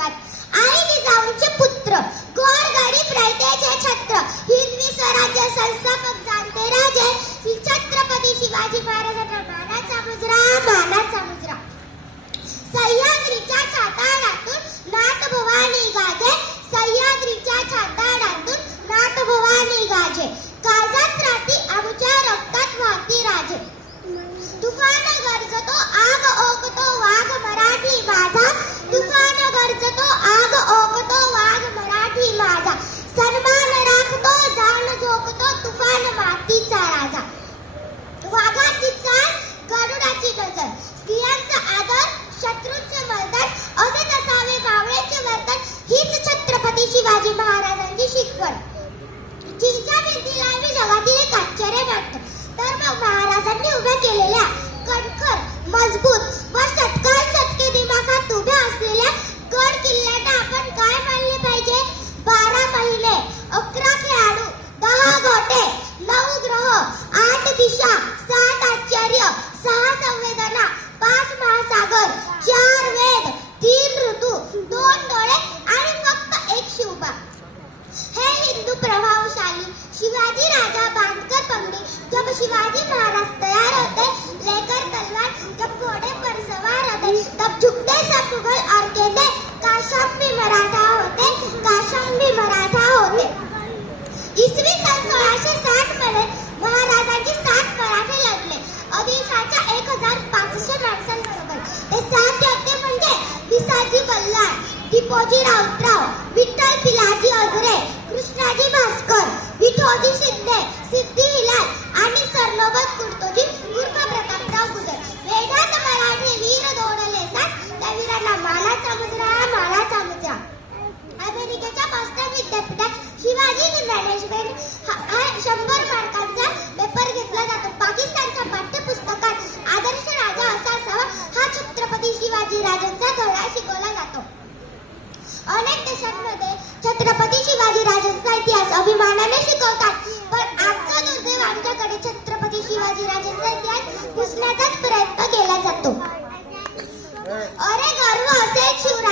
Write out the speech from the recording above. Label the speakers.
Speaker 1: much. Chhatrapati Shivaji महाराजांची शिवाजी राजा बांधकर पगड़ी जब शिवाजी महाराज तैयार होते लेकर तलवार जब घोड़े पर सवार होते तब झुकते सब मुगल और कहते काशम भी मराठा होते काशम भी मराठा होते। इसवी सन सोळाशे साठमध्ये महाराजांचे सात मराठे लढले. अधिशाच्या एक हजार पाचशे माणसांबरोबर. ते सात योद्धे म्हणजे विसाजी बल्लाळ टिपोजी राऊतराव विठोजी सिद्धी हिलाल आणि सरनोबत कुर्तोजी उर्फ प्रतापराव गुजर वेदात मराठी वीर दोडले सात. त्या वीरांना मानाचा मुजरा मानाचा मुजरा अमेरिकेच्या बॉस्टन विद्यापीठात शिवाजी मॅनेजमेंट हा हा शंभर मार्कांचा पेपर घेतला जातो. पाकिस्तानच्या पाठ्यपुस्तकात आदर्श राजा असा असावा हा छत्रपती शिवाजी राजांचा धडा शिकवला जातो. अनेक देशांमध्ये छत्रपती शिवाजी राजांचा इतिहास अभिमानाने शिकवतात. पण आजचा दुर्दैव आमच्याकडे छत्रपती शिवाजी राजांचा इतिहास पुसण्याचाच प्रयत्न केला जातो. अरे. गर्व असेल भूमीत